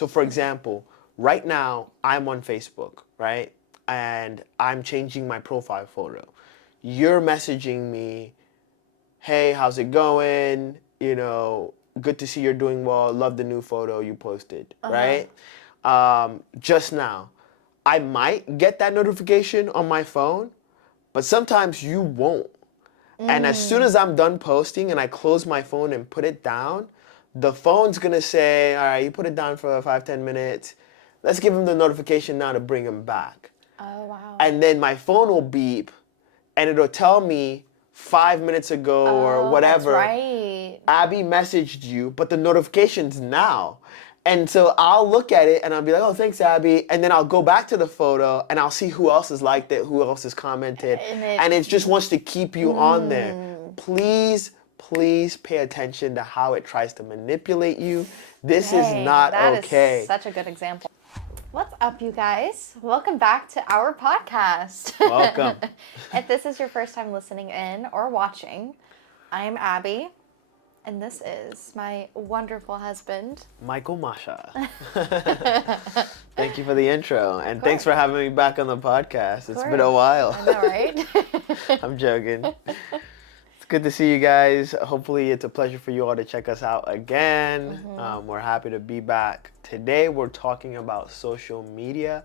So for example, right now I'm on Facebook, right? And I'm changing my profile photo. You're messaging me, hey, how's it going? Good to see you're doing well. Love the new photo you posted, right? Just now. I might get that notification on my phone, but sometimes you won't. And as soon as I'm done posting and I close my phone and put it down, the phone's gonna say, all right, you put it down for 5-10 minutes. Let's give him the notification now to bring him back. Oh, wow. And then my phone will beep and it'll tell me 5 minutes ago or whatever. That's right. Abby messaged you, but the notification's now. And so I'll look at it and I'll be like, oh, thanks, Abby. And then I'll go back to the photo and I'll see who else has liked it, who else has commented. And it just wants to keep you on there. Please, please pay attention to how it tries to manipulate you. This is not okay. That is such a good example. What's up, you guys? Welcome back to our podcast. Welcome. If this is your first time listening in or watching, I am Abby. And this is my wonderful husband, Michael Masha. Thank you for the intro. And thanks for having me back on the podcast. It's been a while. I know, right? I'm joking. It's good to see you guys. Hopefully it's a pleasure for you all to check us out again. We're happy to be back. Today we're talking about social media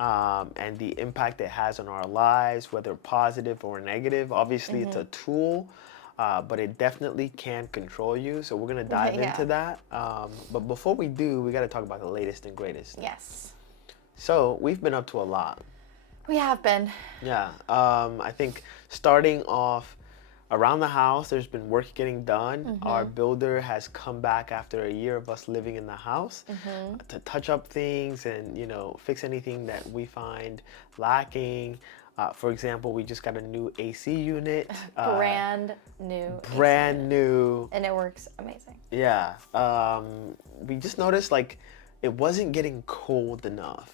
and the impact it has on our lives, whether positive or negative. Obviously it's a tool. But it definitely can control you. So we're going to dive into that. But before we do, we got to talk about the latest and greatest. Yes. So we've been up to a lot. We have been. Yeah. I think starting off around the house, there's been work getting done. Our builder has come back after a year of us living in the house to touch up things and, fix anything that we find lacking. For example, we just got a new AC unit. Brand new. Brand new. And it works amazing. Yeah. We just noticed it wasn't getting cold enough.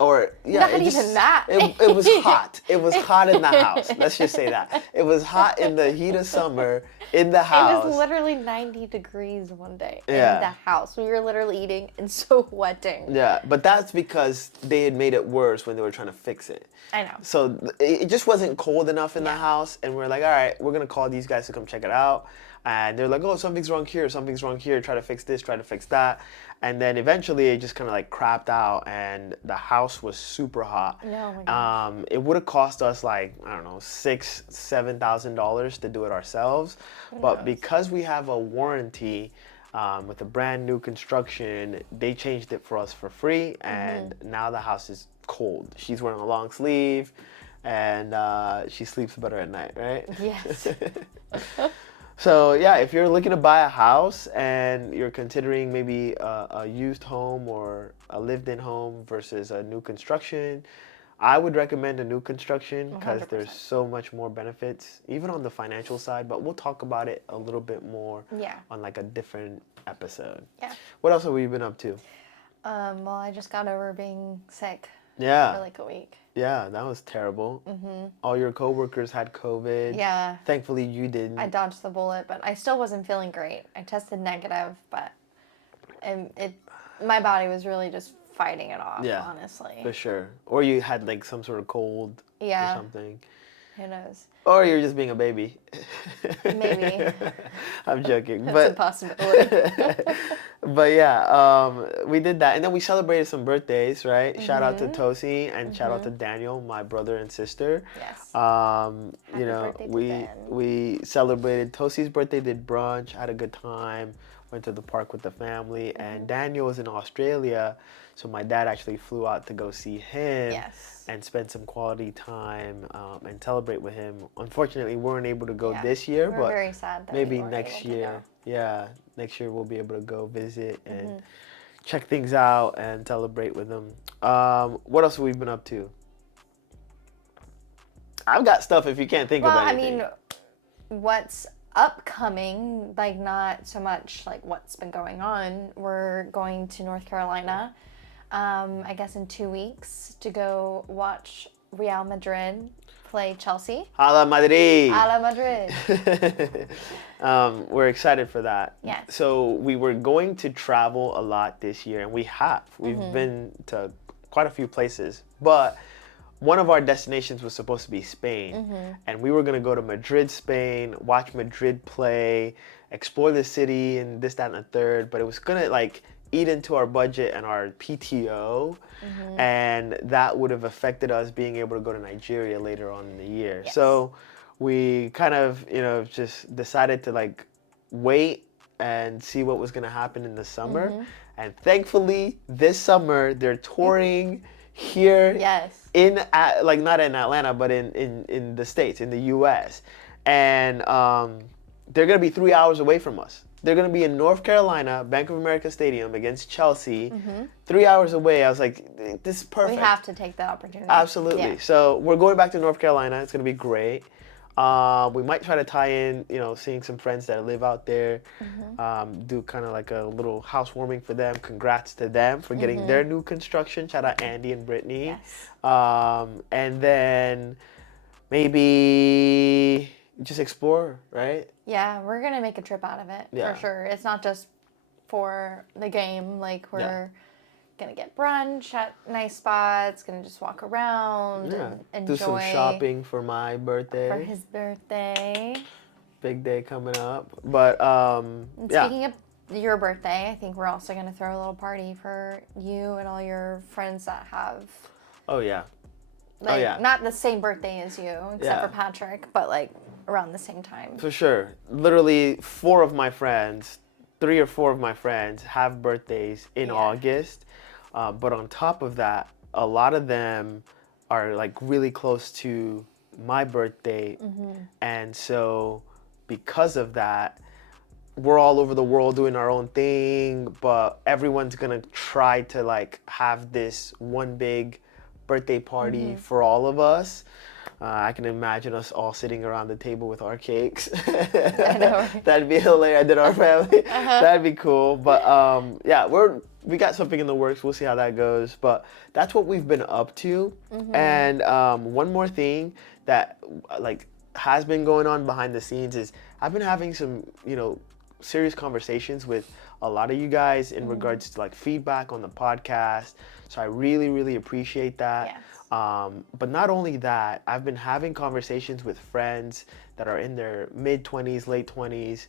Or Not even that. It was hot. It was hot in the house. Let's just say that. It was hot in the heat of summer in the house. It was literally 90 degrees one day in the house. We were literally eating and sweating. Yeah, but that's because they had made it worse when they were trying to fix it. I know. So it just wasn't cold enough in the house, and we're like, all right, we're gonna call these guys to come check it out. And they're like, oh, something's wrong here, try to fix this, try to fix that. And then eventually it just kind of crapped out and the house was super hot. Oh my gosh. It would have cost us $6,000-7,000 to do it ourselves. But because we have a warranty with a brand new construction, they changed it for us for free. And now the house is cold. She's wearing a long sleeve and she sleeps better at night, right? Yes. So yeah, if you're looking to buy a house and you're considering maybe a used home or a lived-in home versus a new construction, I would recommend a new construction because there's so much more benefits, even on the financial side, but we'll talk about it a little bit more on a different episode. Yeah. What else have we been up to? Well, I just got over being sick for a week. Yeah, that was terrible. All your coworkers had COVID. Yeah. Thankfully, you didn't. I dodged the bullet, but I still wasn't feeling great. I tested negative, but my body was really just fighting it off, honestly. For sure. Or you had some sort of cold or something. Who knows? Or you're just being a baby. Maybe. I'm joking. That's a possibility. But yeah, we did that. And then we celebrated some birthdays, right? Shout out to Tosi and shout out to Daniel, my brother and sister. Yes. We celebrated Tosi's birthday, did brunch, had a good time, went to the park with the family. And Daniel was in Australia, so my dad actually flew out to go see him. Yes. And spend some quality time and celebrate with him. Unfortunately, we weren't able to go this year, we're but very sad that maybe we weren't next able to year. go. Yeah, next year we'll be able to go visit and check things out and celebrate with them. What else have we been up to? I've got stuff if you can't think of anything. Well, I mean, what's upcoming, not so much what's been going on. We're going to North Carolina. I guess in 2 weeks to go watch Real Madrid play Chelsea. Hala Madrid. Hala Madrid. We're excited for that. Yes. So we were going to travel a lot this year, and we have. We've been to quite a few places, but one of our destinations was supposed to be Spain, and we were going to go to Madrid, Spain, watch Madrid play, explore the city, and this, that, and the third, but it was going to like eat into our budget and our PTO, and that would have affected us being able to go to Nigeria later on in the year. Yes. So we kind of, just decided to like wait and see what was going to happen in the summer. And thankfully, this summer, they're touring here Yes. like not in Atlanta, but in the States, in the U.S. And they're going to be 3 hours away from us. They're going to be in North Carolina, Bank of America Stadium against Chelsea, 3 hours away. I was like, this is perfect. We have to take that opportunity. Absolutely. Yeah. So we're going back to North Carolina. It's going to be great. We might try to tie in, seeing some friends that live out there, do kind of like a little housewarming for them. Congrats to them for getting their new construction. Shout out Andy and Brittany. Yes. And then maybe just explore, right? Yeah, we're going to make a trip out of it, Yeah. for sure. It's not just for the game. Like, we're going to get brunch at nice spots, going to just walk around and enjoy. Do some shopping for my birthday. For his birthday. Big day coming up. But, And speaking of your birthday, I think we're also going to throw a little party for you and all your friends that have, Oh, yeah. like, not the same birthday as you, except Yeah. for Patrick, but, like, around the same time. For sure. Literally 4 of my friends, 3 or 4 of my friends have birthdays in August. But on top of that, a lot of them are like really close to my birthday. And so because of that, we're all over the world doing our own thing, but everyone's going to try to like have this one big birthday party for all of us. I can imagine us all sitting around the table with our cakes. I know, right? That'd be hilarious. I did our family. That'd be cool. But yeah, we got something in the works. We'll see how that goes. But that's what we've been up to. And one more thing that like has been going on behind the scenes is I've been having some, serious conversations with a lot of you guys in regards to like feedback on the podcast. So I really, really appreciate that. Yes. But not only that, I've been having conversations with friends that are in their mid-20s, late 20s,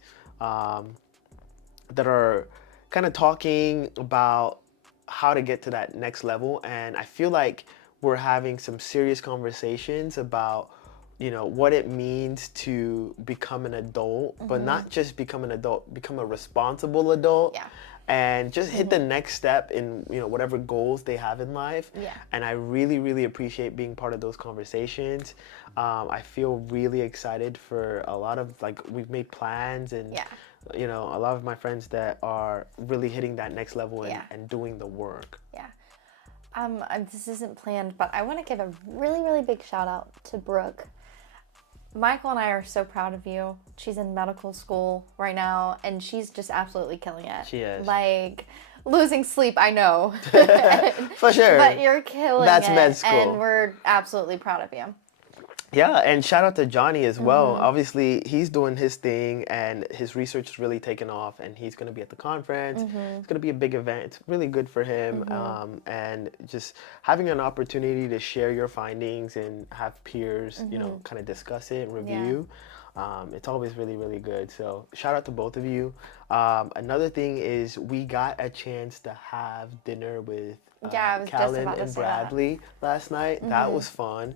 that are kind of talking about how to get to that next level. And I feel like we're having some serious conversations about, what it means to become an adult, but not just become an adult, become a responsible adult. Yeah. And just hit the next step in whatever goals they have in life. Yeah. And I really, really appreciate being part of those conversations. I feel really excited for a lot of we've made plans and a lot of my friends that are really hitting that next level and doing the work. Yeah. This isn't planned, but I want to give a really, really big shout out to Brooke. Michael and I are so proud of you. She's in medical school right now, and she's just absolutely killing it. She is. Like, losing sleep, I know. For sure. But you're killing That's it. med school. And we're absolutely proud of you. Yeah, and shout out to Johnny as well. Obviously, he's doing his thing, and his research is really taking off, and he's going to be at the conference. It's going to be a big event. It's really good for him, and just having an opportunity to share your findings and have peers, kind of discuss it and review. It's always really, really good. So shout out to both of you. Another thing is we got a chance to have dinner with I was just Callan about to and say that. Bradley last night. That was fun.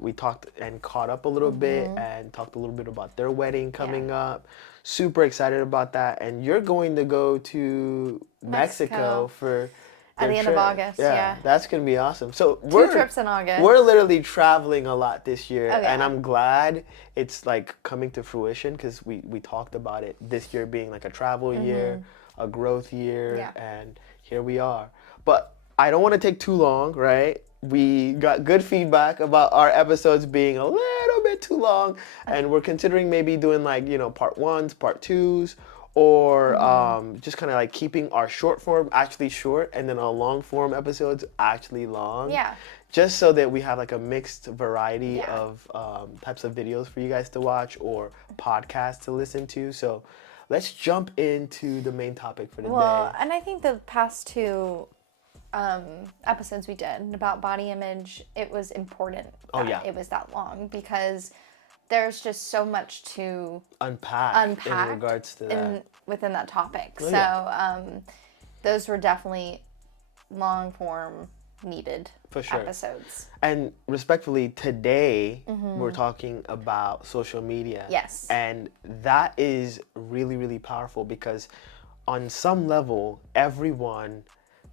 We talked and caught up a little bit and talked a little bit about their wedding coming up. Super excited about that. And you're going to go to Mexico for at the end of August. Yeah. That's going to be awesome. So 2 trips in August. We're literally traveling a lot this year, Oh, yeah. and I'm glad it's like coming to fruition because we talked about it this year being like a travel year, a growth year, and here we are. But I don't want to take too long, right? We got good feedback about our episodes being a little bit too long, and we're considering maybe doing part 1s, part 2s, or Mm-hmm. just kind of like keeping our short form actually short and then our long form episodes actually long. Yeah. Just so that we have like a mixed variety Yeah. of types of videos for you guys to watch or podcasts to listen to. So let's jump into the main topic for the Well, day. and I think the past two episodes we did about body image, it was important Oh, that yeah. it was that long because there's just so much to Unpack in unpack regards to that. within that topic. Oh, So yeah. those were definitely long form needed For sure. episodes. And respectfully, today we're talking about social media. Yes. And that is really, really powerful because on some level, everyone,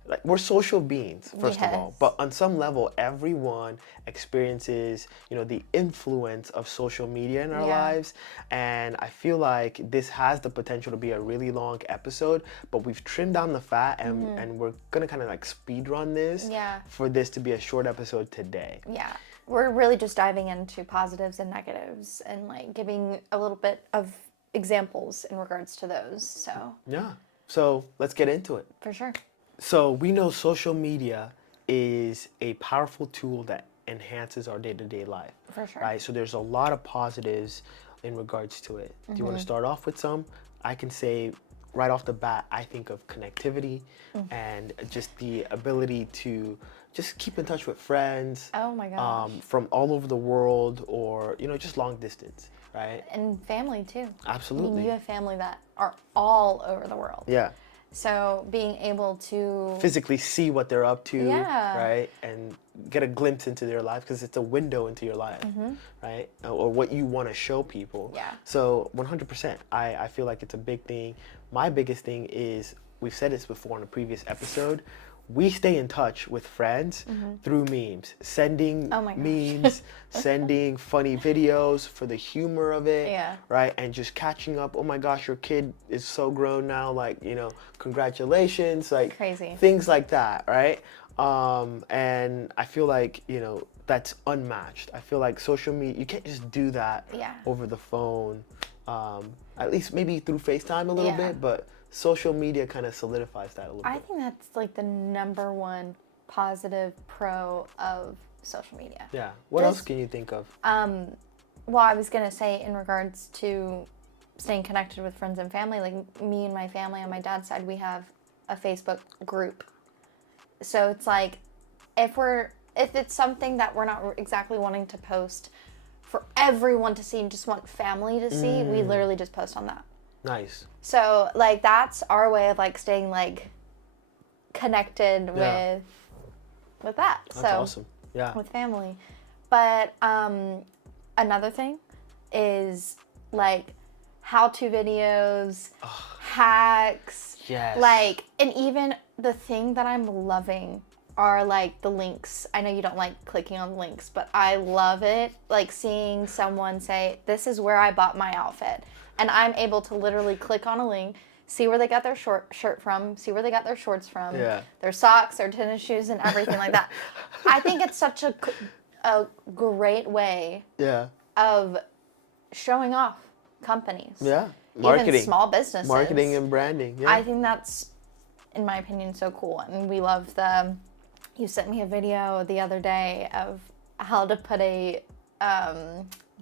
like we're social beings, first of all, Yes. but on some level, everyone experiences, the influence of social media in our Yeah. lives. And I feel like this has the potential to be a really long episode, but we've trimmed down the fat and we're gonna kind of like speed run this Yeah. for this to be a short episode today. Yeah. We're really just diving into positives and negatives and like giving a little bit of examples in regards to those. So, Yeah. So let's get into it. for sure. So we know social media is a powerful tool that enhances our day-to-day life. For sure. Right? So there's a lot of positives in regards to it. Do you want to start off with some? I can say right off the bat, I think of connectivity and just the ability to just keep in touch with friends Oh my gosh. from all over the world or, just long distance, right? And family too. I mean, Absolutely. you have family that are all over the world. Yeah. So being able to Physically see what they're up to, Yeah. right? And get a glimpse into their life because it's a window into your life, right? Or what you want to show people. Yeah. So 100%, I feel like it's a big thing. My biggest thing is, we've said this before in a previous episode, we stay in touch with friends through memes, sending Oh my gosh. memes, sending funny videos for the humor of it, Yeah. right? And just catching up. Oh my gosh, your kid is so grown now. Like, congratulations. Like Crazy. things like that, right? And I feel like, that's unmatched. I feel like social media, you can't just do that Yeah. over the phone. At least maybe through FaceTime a little Yeah. bit, but social media kind of solidifies that a little I bit. think that's like the number one positive pro of social media. Yeah. What else Just- can you think of? Well, I was gonna say in regards to staying connected with friends and family, like me and my family on my dad's side, we have a Facebook group. So it's like if it's something that we're not exactly wanting to post for everyone to see and just want family to see, we literally just post on that. Nice. So like that's our way of like staying like connected Yeah. with that. That's so awesome. Yeah. with family. But another thing is like how-to videos, hacks, Yes. like, and even the thing that I'm loving are like the links. I know you don't like clicking on links, but I love it. Like seeing someone say, "This is where I bought my outfit," and I'm able to literally click on a link, see where they got their shirt from, see where they got their shorts from, Yeah. their socks, their tennis shoes, and everything like that. I think it's such a great way Yeah. of showing off companies. Yeah. Marketing. Even small businesses. Marketing and branding. Yeah. I think that's, in my opinion, so cool. And we love you sent me a video the other day of how to put a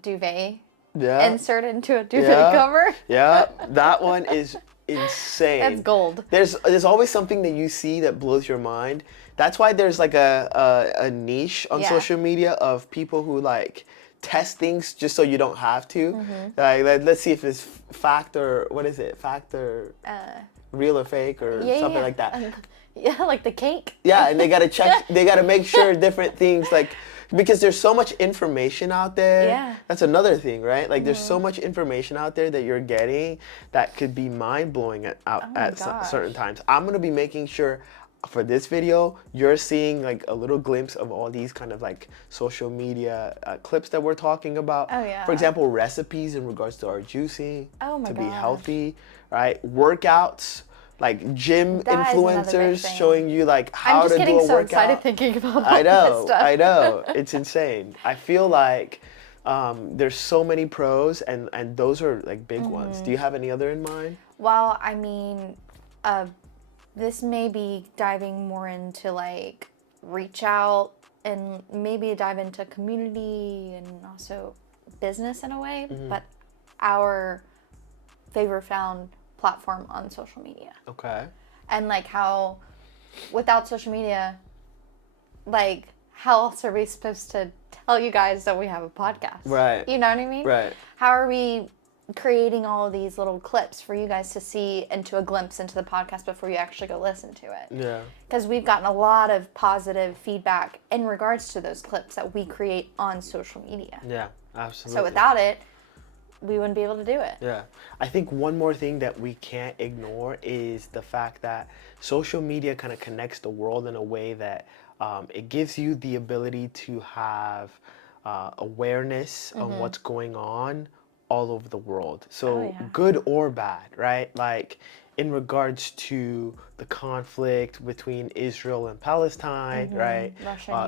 duvet yeah. insert into a duvet Yeah. cover. Yeah. That one is insane. That's gold. There's always something that you see that blows your mind. That's why there's like a niche on Yeah. social media of people who like test things just so you don't have to. Mm-hmm. Like let's see if it's fact or what is it? Fact or real or fake or something like that. Yeah, like the cake. Yeah, and they gotta check. They gotta make sure different things like because there's so much information out there. Yeah. That's another thing, right? Like there's so much information out there that you're getting that could be mind blowing at gosh. certain times. I'm gonna be making sure for this video you're seeing like a little glimpse of all these kind of like social media clips that we're talking about. Oh, yeah. For example, recipes in regards to our juicing Oh, my to be gosh. healthy, right? Workouts. Like gym That is another big influencers thing. showing you like how I'm just to getting do a so workout. excited thinking about all I know, this stuff. I know. It's insane. I feel like There's so many pros, and those are like big ones. Do you have any other in mind? Well, I mean, uh, this may be diving more into like reach out and maybe dive into community and also business in a way, but our favorite found platform on social media. Okay. And like how without social media, like how else are we supposed to tell you guys that we have a podcast? Right. You know what I mean? Right. How are we creating all of these little clips for you guys to see into a glimpse into the podcast before you actually go listen to it? Yeah. Because we've gotten a lot of positive feedback in regards to those clips that we create on social media. Yeah, absolutely. So without it, we wouldn't be able to do it. Yeah. I think one more thing that we can't ignore is the fact that social media kind of connects the world in a way that it gives you the ability to have awareness on what's going on all over the world. So Oh, yeah. good or bad, right? Like in regards to the conflict between Israel and Palestine, right?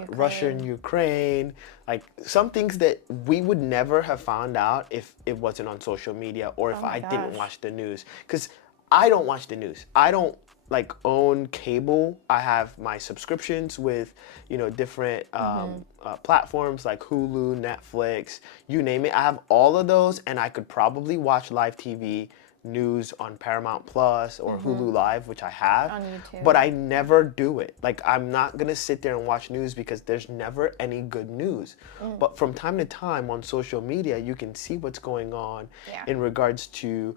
Russia and Ukraine, like some things that we would never have found out if it wasn't on social media or if Oh my I didn't gosh. watch the news. Because I don't watch the news. I don't like own cable. I have my subscriptions with, different platforms like Hulu, Netflix, you name it. I have all of those, and I could probably watch live TV news on Paramount Plus or Hulu Live, which I have. On YouTube. But I never do it. Like, I'm not gonna sit there and watch news because there's never any good news. But from time to time on social media, you can see what's going on Yeah. in regards to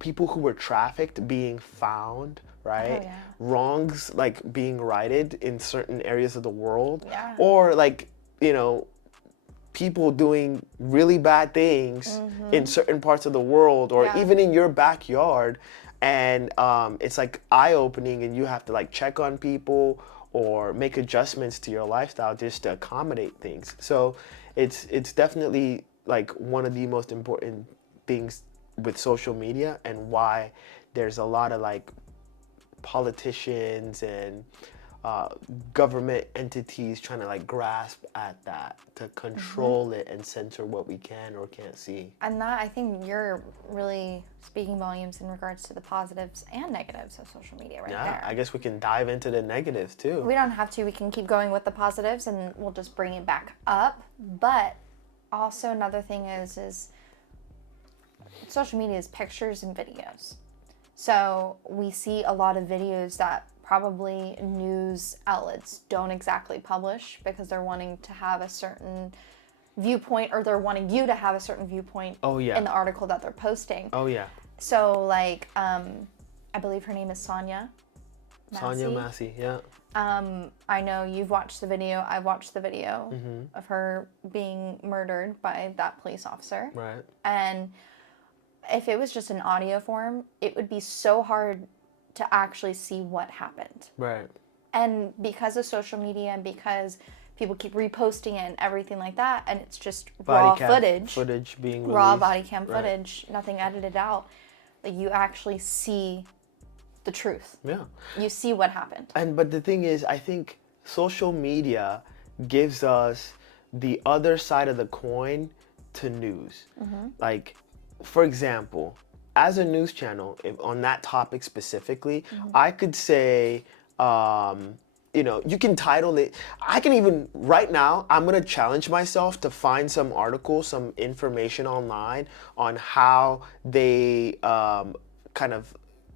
people who were trafficked being found, right? Oh, yeah. Wrongs like being righted in certain areas of the world. Yeah. Or like, people doing really bad things in certain parts of the world or Yeah. even in your backyard, and it's like eye-opening, and you have to like check on people or make adjustments to your lifestyle just to accommodate things. So it's definitely like one of the most important things with social media, and why there's a lot of like politicians and government entities trying to like grasp at that to control it and censor what we can or can't see. And that, I think you're really speaking volumes in regards to the positives and negatives of social media right Yeah, there. I guess we can dive into the negatives too. We don't have to. We can keep going with the positives and we'll just bring it back up. But also another thing is social media is pictures and videos. So we see a lot of videos that probably news outlets don't exactly publish because they're wanting to have a certain viewpoint, or they're wanting you to have a certain viewpoint Oh, yeah. in the article that they're posting. Oh yeah, So like, I believe her name is Sonia Sonia Massey. Yeah. I know you've watched the video. I've watched the video Mm-hmm. of her being murdered by that police officer. Right. And if it was just an audio form, it would be so hard to actually see what happened. Right. And because of social media and because people keep reposting it and everything like that, and it's just raw Body cam footage, being raw released. body cam Right. footage, nothing edited out, like you actually see the truth. Yeah. You see what happened. But the thing is, I think social media gives us the other side of the coin to news. Like, for example, as a news channel, if on that topic specifically, I could say, you can title it. I can even, right now, I'm going to challenge myself to find some articles, some information online on how they kind of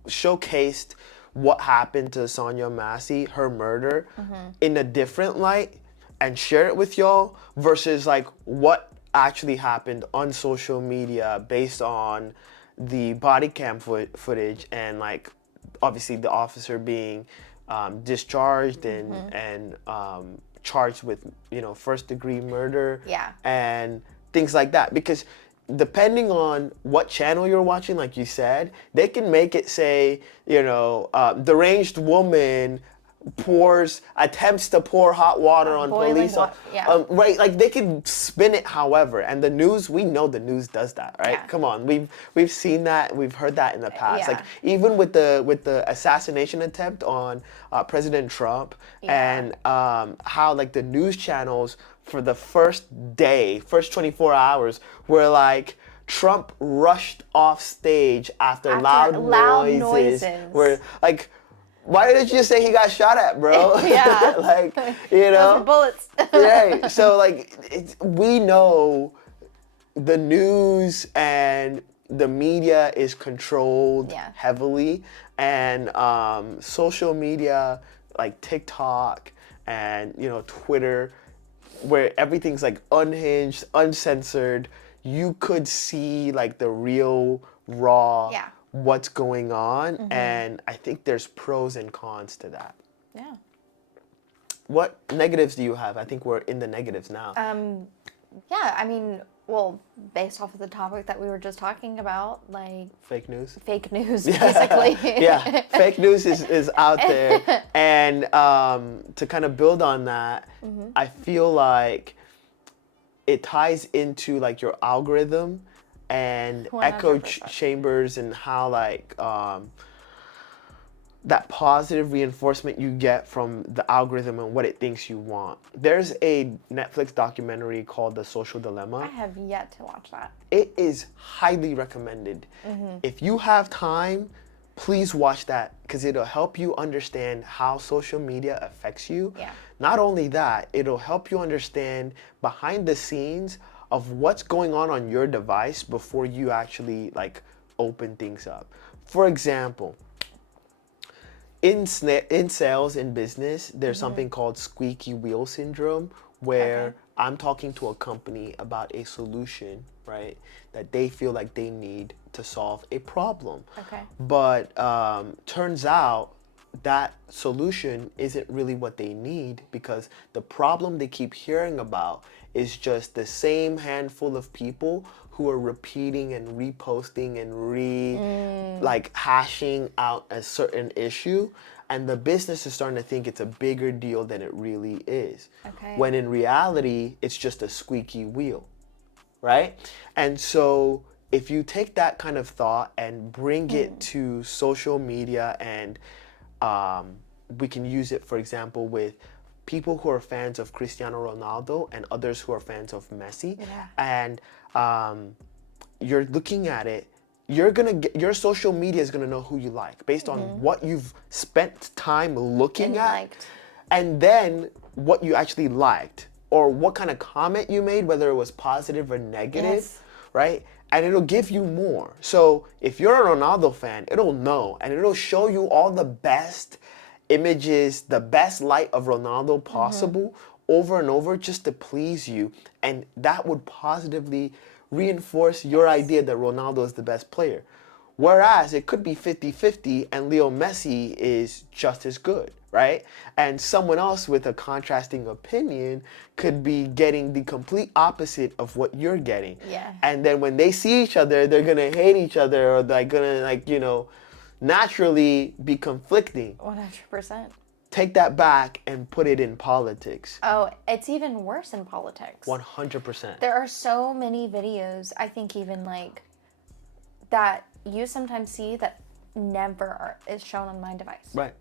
showcased what happened to Sonia Massey, her murder, in a different light, and share it with y'all versus like what actually happened on social media based on the body cam footage and like obviously the officer being discharged and charged with first degree murder Yeah. and things like that, because depending on what channel you're watching, like you said, they can make it say, deranged woman attempts to pour hot water on boiling police. water, yeah. Right, like they can spin it however. And the news, we know the news does that, right? Yeah. Come on, we've seen that, we've heard that in the past. Yeah. Like even with the assassination attempt on President Trump, Yeah. and how like the news channels for the first 24 hours were like, Trump rushed off stage after loud noises. Were like, why did you just say he got shot at, bro? Yeah. Like, you Those know? were bullets. Right. So like, we know the news and the media is controlled Yeah. heavily, and social media like TikTok and Twitter, where everything's like unhinged, uncensored. You could see like the real raw Yeah. what's going on, and I think there's pros and cons to that. Yeah. What negatives do you have? I think we're in the negatives now. Yeah, I mean, well, based off of the topic that we were just talking about, like Fake news. fake news, basically. Yeah, fake news is out there, and to kind of build on that, I feel like it ties into like your algorithm and echo 100%. chambers, and how like that positive reinforcement you get from the algorithm and what it thinks you want. There's a Netflix documentary called The Social Dilemma. I have yet to watch that. It is highly recommended. If you have time, please watch that, because it'll help you understand how social media affects you. Yeah. Not only that, it'll help you understand behind the scenes of what's going on your device before you actually like open things up. For example, in sales, in business, there's something called squeaky wheel syndrome, where Okay. I'm talking to a company about a solution, right, that they feel like they need to solve a problem. Okay. But turns out that solution isn't really what they need, because the problem they keep hearing about is just the same handful of people who are repeating and reposting and like hashing out a certain issue, and the business is starting to think it's a bigger deal than it really is. Okay. When in reality, it's just a squeaky wheel, right? And so if you take that kind of thought and bring it to social media, and we can use it, for example, with people who are fans of Cristiano Ronaldo and others who are fans of Messi, Yeah. and you're looking at it, you're gonna get, your social media is gonna know who you like based on what you've spent time looking And at, liked. and then what you actually liked, or what kind of comment you made, whether it was positive or negative, Yes. right? And it'll give you more. So if you're a Ronaldo fan, it'll know, and it'll show you all the best images, the best light of Ronaldo possible over and over, just to please you. And that would positively reinforce your idea that Ronaldo is the best player. Whereas it could be 50-50 and Leo Messi is just as good, right? And someone else with a contrasting opinion could be getting the complete opposite of what you're getting. Yeah. And then when they see each other, they're gonna hate each other, or they're gonna naturally be conflicting. 100%. Take that back and put it in politics. Oh, it's even worse in politics. 100%. There are so many videos, I think even like, that you sometimes see that never is shown on my device. Right.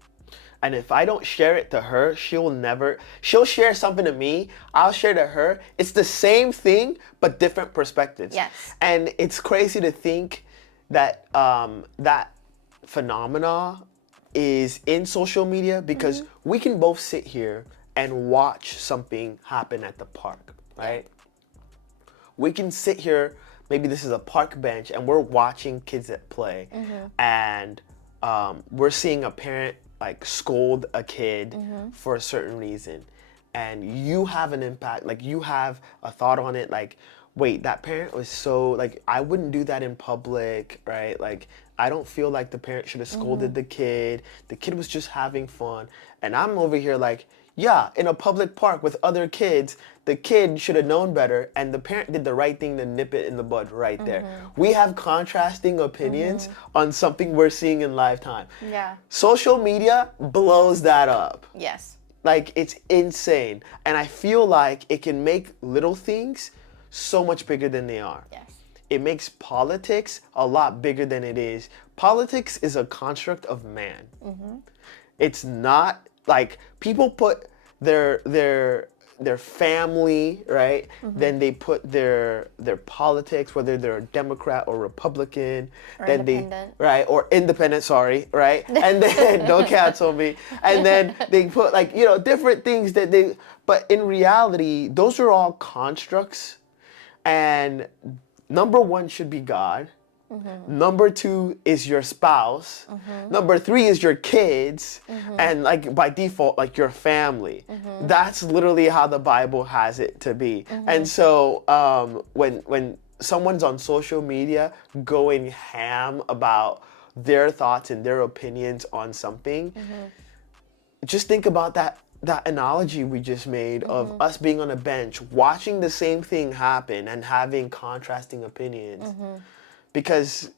And if I don't share it to her, she'll share something to me, I'll share to her. It's the same thing, but different perspectives. Yes. And it's crazy to think that that phenomena is in social media, because we can both sit here and watch something happen at the park, right? We can sit here, maybe this is a park bench, and we're watching kids at play, and we're seeing a parent like scold a kid for a certain reason, and you have an impact, like you have a thought on it, like, wait, that parent was so, like, I wouldn't do that in public, right? Like, I don't feel like the parent should have scolded the kid. The kid was just having fun. And I'm over here like, yeah, in a public park with other kids, the kid should have known better, and the parent did the right thing to nip it in the bud right there. We have contrasting opinions on something we're seeing in live time. Yeah. Social media blows that up. Yes. Like, it's insane. And I feel like it can make little things so much bigger than they are. Yes. It makes politics a lot bigger than it is. Politics is a construct of man. It's not like people put their family, right? Then they put their politics, whether they're a Democrat or Republican, Or then independent. they right or independent, sorry, right? And then don't cancel me. And then they put like, you know, different things that they, but in reality, those are all constructs. And number one should be God. Number two is your spouse. Number three is your kids. And like by default, like your family. That's literally how the Bible has it to be. And so when someone's on social media going ham about their thoughts and their opinions on something, just think about that analogy we just made of us being on a bench, watching the same thing happen and having contrasting opinions. Because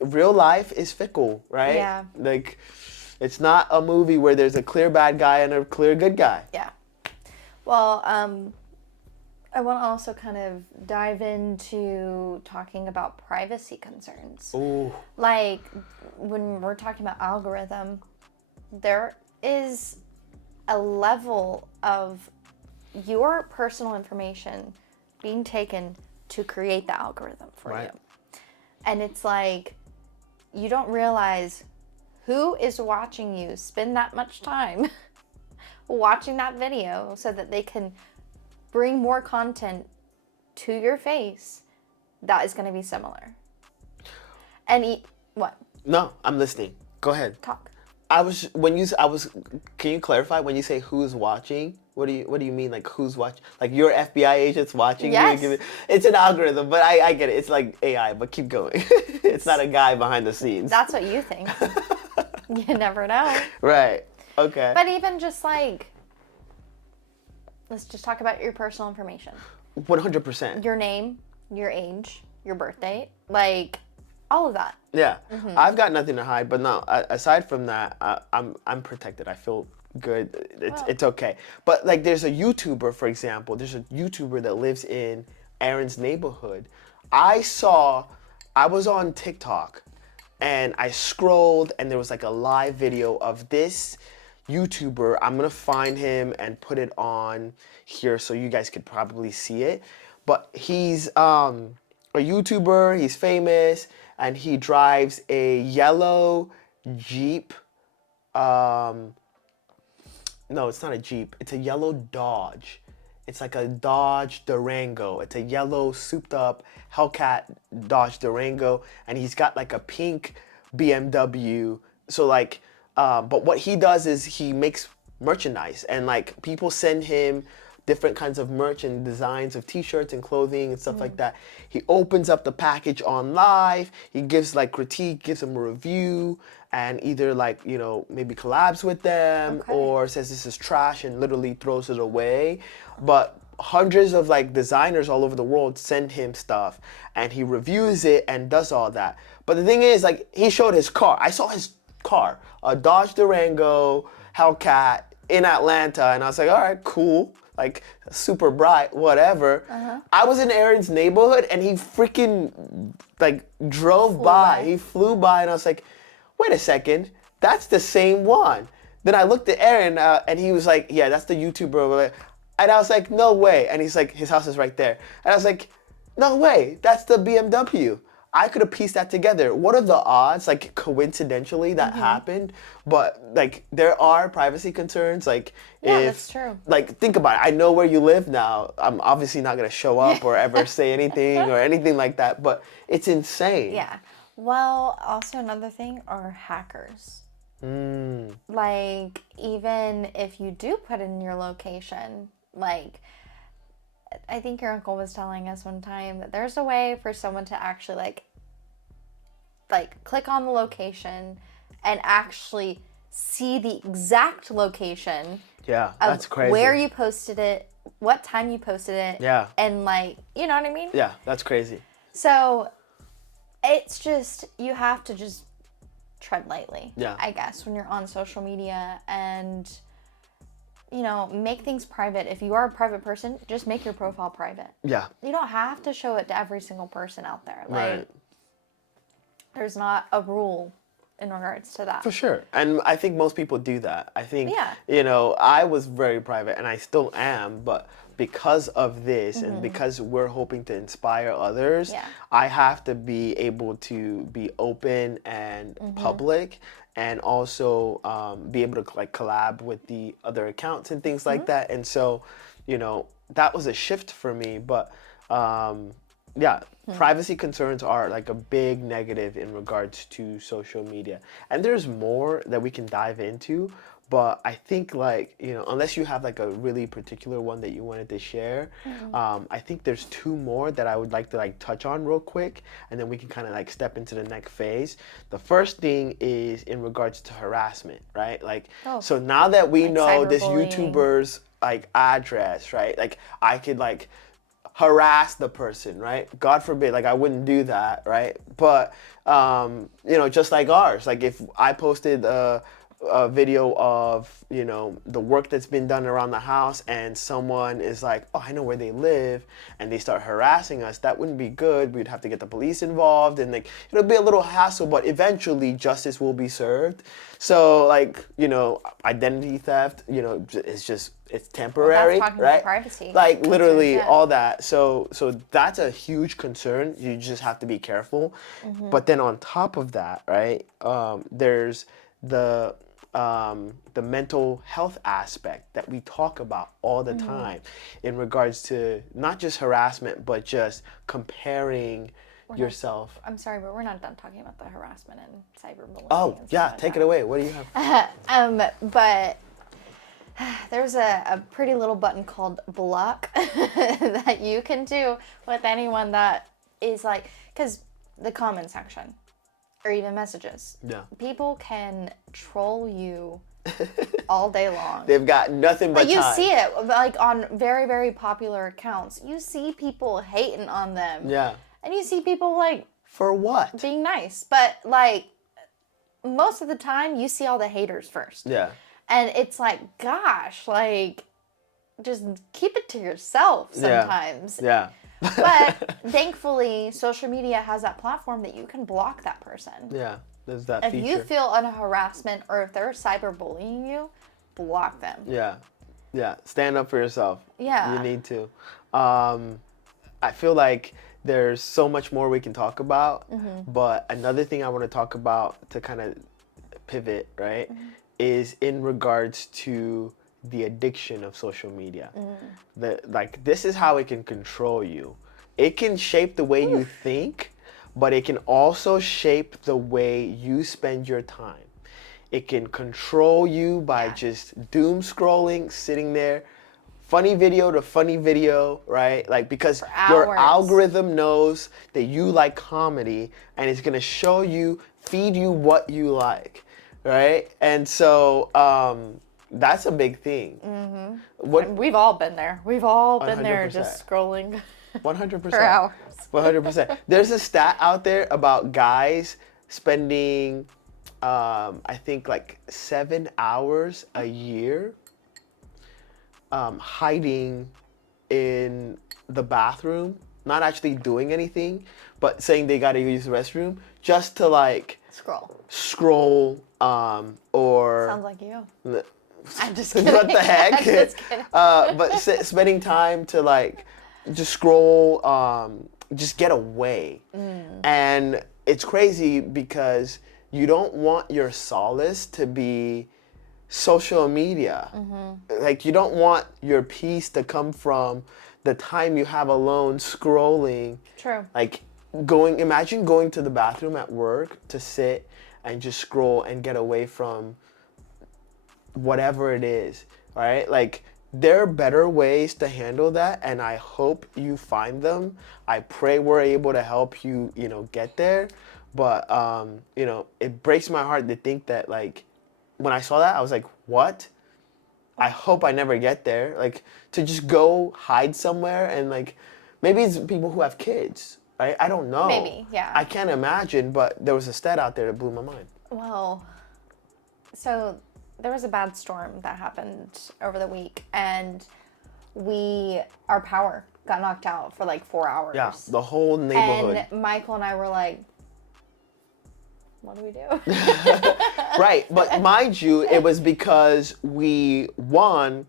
real life is fickle, right? Yeah. Like, it's not a movie where there's a clear bad guy and a clear good guy. Yeah. Well, I want to also kind of dive into talking about privacy concerns. Ooh. Like, when we're talking about algorithm, there is a level of your personal information being taken to create the algorithm for Right. you. And it's like, you don't realize who is watching you spend that much time watching that video so that they can bring more content to your face that is going to be similar. And what? No, I'm listening. Go ahead. Talk. Can you clarify when you say who's watching? What do you mean, like who's watching? Like your FBI agents watching Yes. you? It's an algorithm, but I get it. It's like AI, but keep going. It's not a guy behind the scenes. That's what you think. You never know. Right. Okay. But even just like, let's just talk about your personal information. 100%. Your name, your age, your birth date, like all of that. Yeah. I've got nothing to hide, but no, aside from that, I'm protected. I feel good. It's okay. But like there's a YouTuber, for example, there's a YouTuber that lives in Aaron's neighborhood. I was on TikTok and I scrolled and there was like a live video of this YouTuber. I'm gonna find him and put it on here so you guys could probably see it. But he's a YouTuber, he's famous, and he drives a yellow Jeep. No, it's not a Jeep. It's a yellow Dodge. It's like a Dodge Durango. It's a yellow, souped-up Hellcat Dodge Durango, and he's got like a pink BMW. So like, but what he does is he makes merchandise, and like people send him different kinds of merch and designs of t-shirts and clothing and stuff like that. He opens up the package on live. He gives like critique, gives them a review, and either like, you know, maybe collabs with them or says this is trash and literally throws it away. But hundreds of like designers all over the world send him stuff and he reviews it and does all that. But the thing is, like, he showed his car. I saw his car, a Dodge Durango Hellcat in Atlanta, and I was like, all right, cool. Like, super bright, whatever. I was in Aaron's neighborhood and he freaking like drove by. He flew by and I was like, wait a second, that's the same one. Then I looked at Aaron and he was like, yeah, that's the YouTuber over there. And I was like, no way. And he's like, his house is right there. And I was like, no way, that's the BMW. I could have pieced that together. What are the odds, like coincidentally, that happened? But like, there are privacy concerns. Like, Yeah, if, that's true. like, think about it. I know where you live now. I'm obviously not gonna show up or ever say anything or anything like that. But it's insane. Yeah. Well, also another thing are hackers. Like, even if you do put in your location, like, I think your uncle was telling us one time that there's a way for someone to actually, like, like click on the location and actually see the exact location Yeah, of that's crazy. where you posted it, what time you posted it, Yeah. and like, you know what I mean? Yeah, that's crazy. So it's just, you have to just tread lightly, Yeah. I guess, when you're on social media, and you know, make things private. If you are a private person, just make your profile private. Yeah. You don't have to show it to every single person out there. Like, Right. there's not a rule in regards to that. For sure. And I think most people do that. I think, Yeah. you know, I was very private and I still am, but because of this and because we're hoping to inspire others, Yeah. I have to be able to be open and public, and also be able to like collab with the other accounts and things like that. And so, you know, that was a shift for me, but yeah, privacy concerns are like a big negative in regards to social media. And there's more that we can dive into, but I think, like, you know, unless you have like a really particular one that you wanted to share, I think there's two more that I would like to like touch on real quick, and then we can kind of like step into the next phase. The first thing is in regards to harassment, right? Like, so now that we know this cyberbullying. YouTuber's like address, right? Like, I could like harass the person, right? God forbid, like I wouldn't do that, right? But you know, just like ours, like if I posted a video of, you know, the work that's been done around the house, and someone is like, oh, I know where they live, and they start harassing us, that wouldn't be good. We'd have to get the police involved, and like it'll be a little hassle, but eventually justice will be served. So like, you know, identity theft, you know, it's temporary, talking about right? privacy Like concerns, literally yeah. all that. So that's a huge concern. You just have to be careful. But then on top of that, right? There's the mental health aspect that we talk about all the time in regards to not just harassment, but just comparing yourself. I'm sorry, but we're not done talking about the harassment and cyberbullying. Oh, and stuff yeah, like take that. it away. What do you have? But there's a pretty little button called block that you can do with anyone that is like, because the comment section or even messages, Yeah. people can troll you all day long. They've got nothing but But you time. see it like on very, very popular accounts. You see people hating on them. Yeah. And you see people like For what? being nice. But like most of the time you see all the haters first. Yeah. And it's like, gosh, like just keep it to yourself sometimes. Yeah. But thankfully social media has that platform that you can block that person. Yeah. There's that If feature. you feel under harassment or if they're cyberbullying you, block them. Yeah. Yeah. Stand up for yourself. Yeah. You need to. I feel like there's so much more we can talk about, but another thing I want to talk about to kind of pivot, right, is in regards to the addiction of social media. Like, this is how it can control you. It can shape the way you think, but it can also shape the way you spend your time. It can control you by just doom scrolling, sitting there, funny video to funny video, right? Like, because your hours. algorithm knows that you like comedy, and it's gonna show you, feed you what you like, right? And so that's a big thing. What We've all been there. We've all been there 100%. just scrolling 100%. for hours. 100%. There's a stat out there about guys spending, I think, like 7 hours a year hiding in the bathroom, not actually doing anything, but saying they gotta use the restroom just to like scroll or Sounds like you. I'm just kidding. what the heck? I'm just kidding. But spending time to like just scroll, just get away. And it's crazy because you don't want your solace to be social media. Like, you don't want your peace to come from the time you have alone scrolling. True. Like, imagine going to the bathroom at work to sit and just scroll and get away from whatever it is, right? Like, there are better ways to handle that, and I hope you find them. I pray we're able to help you, you know, get there. But you know, it breaks my heart to think that like when I saw that, I was like, what? I hope I never get there. Like to just go hide somewhere and like maybe it's people who have kids. Right? I don't know. Maybe, yeah. I can't imagine, but there was a stat out there that blew my mind. Well, so there was a bad storm that happened over the week, and our power got knocked out for like 4 hours. Yeah, the whole neighborhood. And Michael and I were like, what do we do? Right, but mind you, it was because we, one,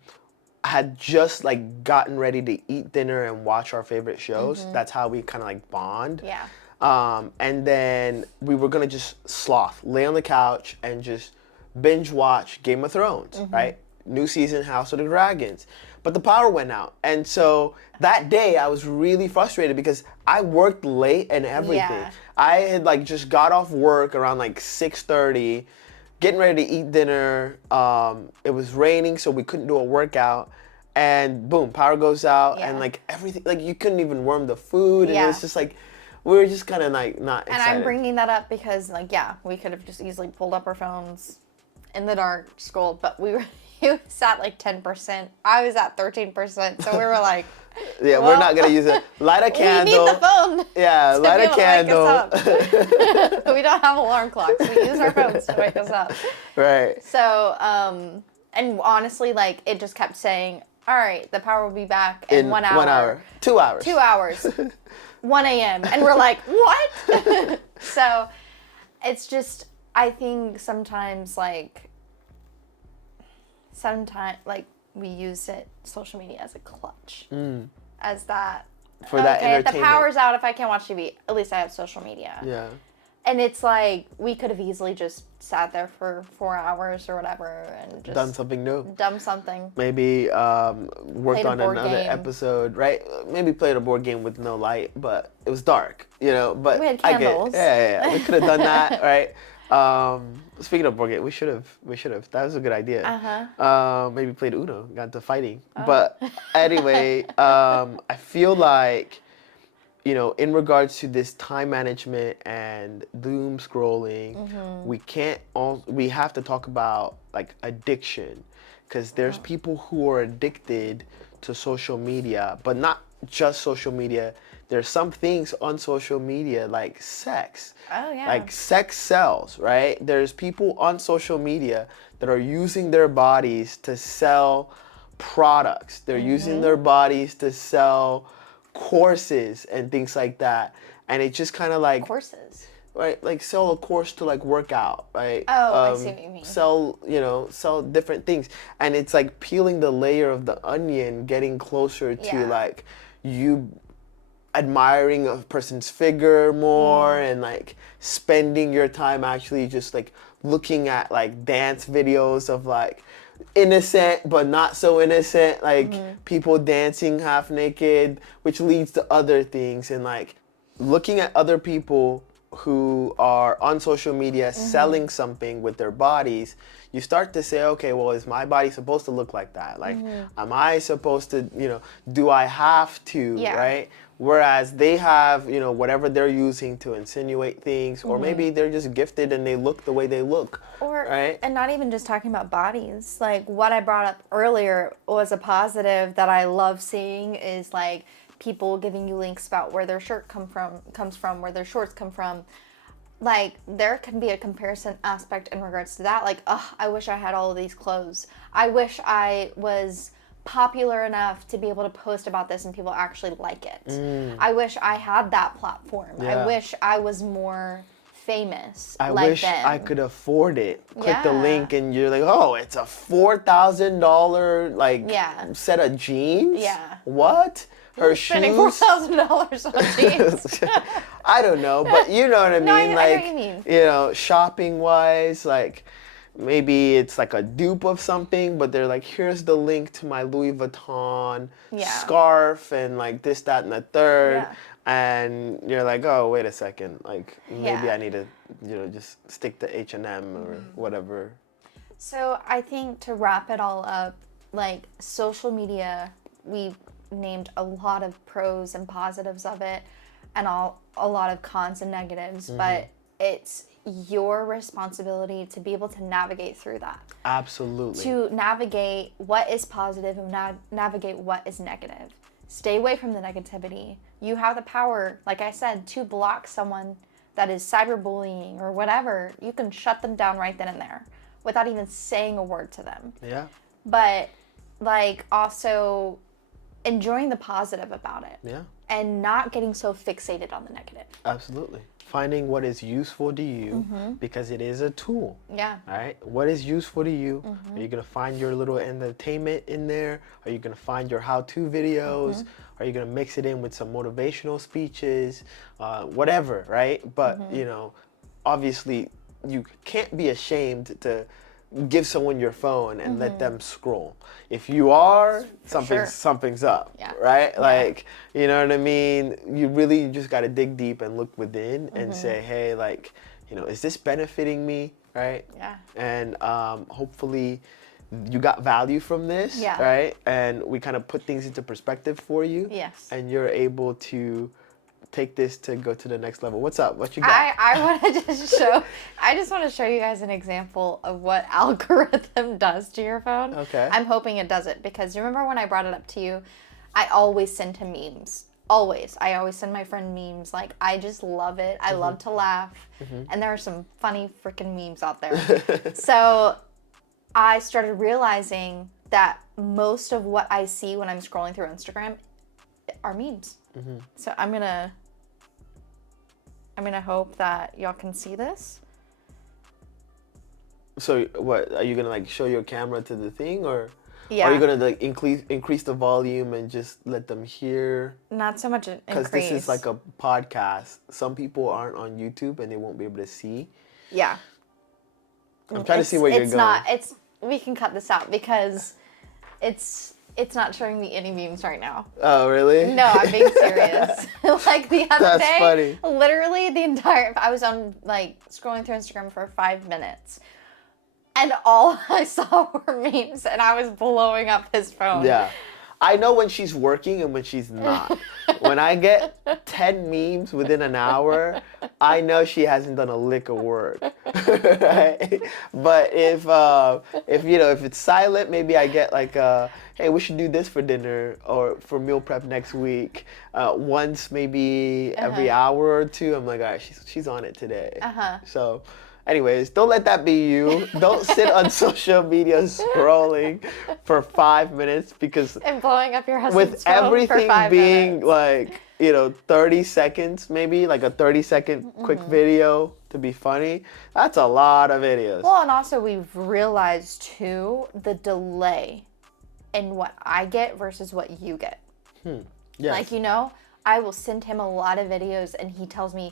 had just like gotten ready to eat dinner and watch our favorite shows. That's how we kind of like bond. Yeah. And then we were gonna just sloth, lay on the couch and just binge watch Game of Thrones, right? New season, House of the Dragons. But the power went out. And so that day I was really frustrated because I worked late and everything. Yeah. I had like just got off work around like 6:30, getting ready to eat dinner. It was raining, so we couldn't do a workout. And boom, power goes out and like everything, like you couldn't even warm the food. And it was just like, we were just kind of like not excited. And I'm bringing that up because like, yeah, we could have just easily pulled up our phones in the dark, scrolled, but we were, he was at like 10%. I was at 13%. So we were like, yeah, we're not going to use it. Light a candle. We need the phone. Yeah, light a candle. We don't have alarm clocks. We use our phones to wake us up. Right. So, and honestly, like it just kept saying, all right, the power will be back in 1 hour. 1 hour. 2 hours. 2 hours. 1 a.m. And we're like, what? So it's just, I think sometimes like we use social media as a clutch. As that, for that entertainment. If the power's out, if I can't watch TV, at least I have social media. Yeah. And it's like, we could have easily just sat there for 4 hours or whatever and just done something new. Done something. Maybe worked on another game. episode, right? Maybe played a board game with no light, but it was dark, you know. But we had candles. Yeah. We could have done that, right? Speaking of board game, we should have. That was a good idea. Maybe played Uno, got into fighting. But anyway, I feel like, you know, in regards to this time management and doom scrolling, we have to talk about like addiction, because there's people who are addicted to social media, but not just social media. There's some things on social media like sex. Oh, yeah. Like sex sells, right? There's people on social media that are using their bodies to sell products. They're using their bodies to sell courses and things like that. And it just kind of like... Courses? Right, like sell a course to like work out, right? Oh, I see what you mean. Sell different things. And it's like peeling the layer of the onion, getting closer to like you admiring a person's figure more and like spending your time actually just like looking at like dance videos of like innocent but not so innocent, like people dancing half naked, which leads to other things. And like looking at other people who are on social media selling something with their bodies, you start to say, okay, well, is my body supposed to look like that? Like, am I supposed to, do I have to, right? Whereas they have, whatever they're using to insinuate things, or maybe they're just gifted and they look the way they look, right? And not even just talking about bodies. Like what I brought up earlier was a positive that I love seeing is like people giving you links about where their shirt comes from, where their shorts come from. Like there can be a comparison aspect in regards to that. Like, I wish I had all of these clothes. I wish I was popular enough to be able to post about this and people actually like it. I wish I had that platform. Yeah. I wish I was more famous. I like wish them. I could afford it. Click the link and you're like, oh, it's a $4,000 like set of jeans? Yeah. What? Her spending shoes? $4,000 on jeans. I don't know, but you know what I mean. No, I know like, what you mean. Shopping wise, like maybe it's like a dupe of something, but they're like, here's the link to my Louis Vuitton scarf and like this, that, and the third. Yeah. And you're like, oh, wait a second. Like maybe I need to, just stick to H&M or whatever. So I think to wrap it all up, like social media, we named a lot of pros and positives of it and a lot of cons and negatives, but it's your responsibility to be able to navigate through that. Absolutely. To navigate what is positive and navigate what is negative. Stay away from the negativity. You have the power, like I said, to block someone that is cyberbullying or whatever. You can shut them down right then and there without even saying a word to them. Yeah. But like also enjoying the positive about it. Yeah. And not getting so fixated on the negative. Absolutely. Finding what is useful to you because it is a tool. Yeah. All right. What is useful to you? Are you going to find your little entertainment in there? Are you going to find your how-to videos? Are you going to mix it in with some motivational speeches? Whatever, right? But, you know, obviously you can't be ashamed to give someone your phone and let them scroll. If you are, something's up, Yeah. right? Yeah. Like, you know what I mean? You really just got to dig deep and look within and say, hey, like, you know, is this benefiting me, right? Yeah. And hopefully you got value from this, Yeah. right? And we kind of put things into perspective for you. Yes. And you're able to take this to go to the next level. What's up? What you got? I want to I just want to show you guys an example of what algorithm does to your phone. Okay. I'm hoping it does it because you remember when I brought it up to you, I always send him memes. Always. I always send my friend memes. Like, I just love it. I love to laugh. And there are some funny freaking memes out there. So I started realizing that most of what I see when I'm scrolling through Instagram are memes. So I'm gonna hope that y'all can see this. So what, are you gonna like show your camera to the thing, or Yeah. are you gonna like increase the volume and just let them hear? Not so much an Because increase. this is like a podcast. Some people aren't on YouTube and they won't be able to see. Yeah. I'm trying to see where you're going. We can cut this out because it's not showing me any memes right now. Oh, really? No, I'm being serious. Like the other That's day, funny. literally I was on like scrolling through Instagram for 5 minutes. And all I saw were memes and I was blowing up his phone. Yeah. I know when she's working and when she's not. When I get 10 memes within an hour, I know she hasn't done a lick of work. Right? But if you know, if it's silent, maybe I get like hey, we should do this for dinner or for meal prep next week. Once maybe every hour or two, I'm like, all right, she's on it today. So anyways, don't let that be you. Don't sit on social media scrolling for 5 minutes because And blowing up your husband's with phone for everything 5 being minutes. like, you know, 30 seconds, maybe like a 30-second quick video to be funny, that's a lot of videos. Well, and also we've realized too the delay in what I get versus what you get. Yes. Like, you know, I will send him a lot of videos and he tells me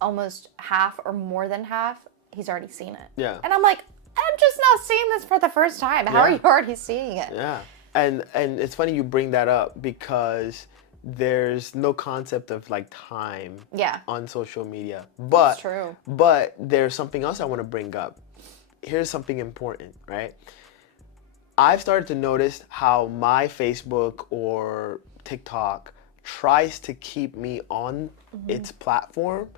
almost half or more than half, he's already seen it. Yeah. And I'm like, I'm just now seeing this for the first time. How are Yeah. you already seeing it? Yeah. And it's funny you bring that up because there's no concept of like time Yeah. on social media. But true. But there's something else I want to bring up. Here's something important, right? I've started to notice how my Facebook or TikTok tries to keep me on its platform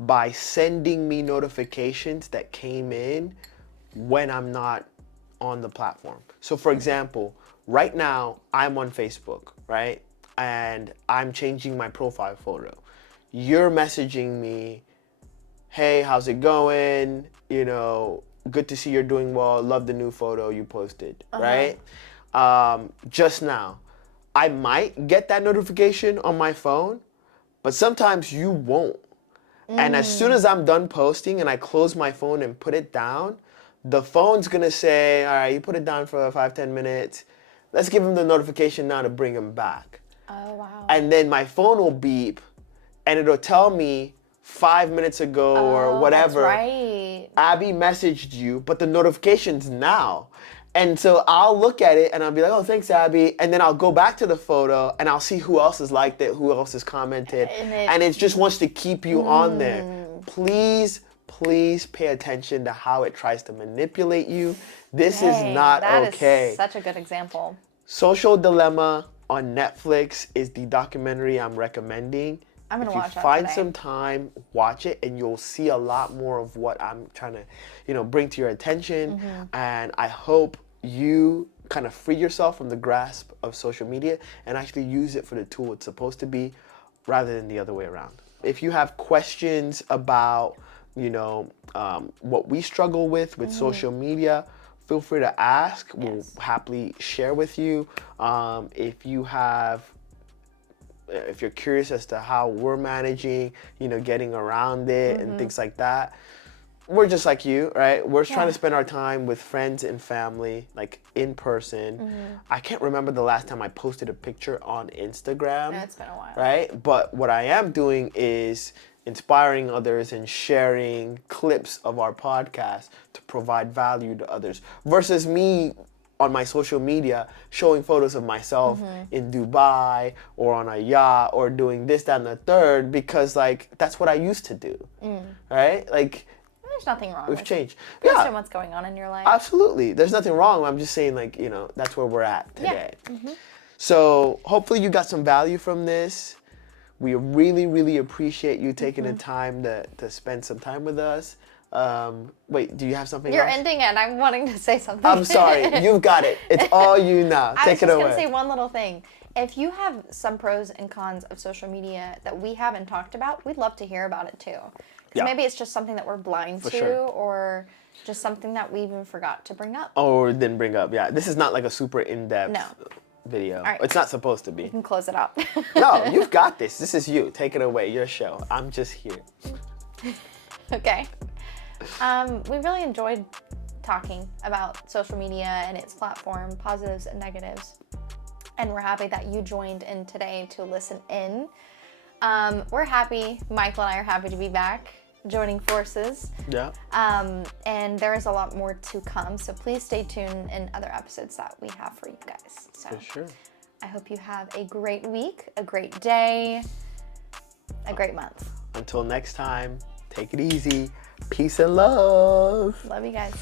by sending me notifications that came in when I'm not on the platform. So for example, right now I'm on Facebook, right? And I'm changing my profile photo. You're messaging me, hey, how's it going? You know, good to see you're doing well. Love the new photo you posted, right? Just now. I might get that notification on my phone, but sometimes you won't. And as soon as I'm done posting and I close my phone and put it down, the phone's gonna say, all right, you put it down for 5-10 minutes. Let's give him the notification now to bring him back. Oh, wow. And then my phone will beep and it'll tell me 5 minutes ago or whatever. That's right. Abby messaged you, but the notification's now. And so I'll look at it and I'll be like, oh, thanks, Abby. And then I'll go back to the photo and I'll see who else has liked it, who else has commented. And it just wants to keep you on there. Please, please pay attention to how it tries to manipulate you. This is not okay. That is such a good example. Social Dilemma on Netflix is the documentary I'm recommending. I'm gonna if you watch that find today. some time, watch it, and you'll see a lot more of what I'm trying to, bring to your attention. And I hope you kind of free yourself from the grasp of social media and actually use it for the tool it's supposed to be, rather than the other way around. If you have questions about, what we struggle with social media, feel free to ask. We'll happily share with you. If you're curious as to how we're managing, getting around it and things like that, we're just like you, right? We're trying to spend our time with friends and family, like in person. I can't remember the last time I posted a picture on Instagram. No, it's been a while. Right? But what I am doing is inspiring others and sharing clips of our podcast to provide value to others, versus me on my social media showing photos of myself in Dubai or on a yacht or doing this, that, and the third, because like that's what I used to do, right? Like There's nothing wrong we've with changed. posting Yeah, what's going on in your life. absolutely. There's nothing wrong. I'm just saying, like, that's where we're at today. So hopefully you got some value from this. We really, really appreciate you taking the time to spend some time with us. Wait, do you have something You're else? ending it. I'm wanting to say something. I'm sorry. You've got it. It's all you now. I was Take it just away. going to say one little thing. If you have some pros and cons of social media that we haven't talked about, we'd love to hear about it too. 'Cause Yeah. maybe it's just something that we're blind to, sure. or just something that we even forgot to bring up. Or didn't bring up. Yeah, this is not like a super in-depth No. video. right. It's not supposed to be. You can close it out. No, you've got this. This is you. Take it away. Your show. I'm just here. Okay. We really enjoyed talking about social media and its platform, positives and negatives. And we're happy that you joined in today to listen in. We're happy, Michael and I are happy to be back, joining forces. Yeah. And there is a lot more to come, so please stay tuned in other episodes that we have for you guys. So For sure. I hope you have a great week, a great day, a great month. Until next time, take it easy. Peace and love. Love you guys.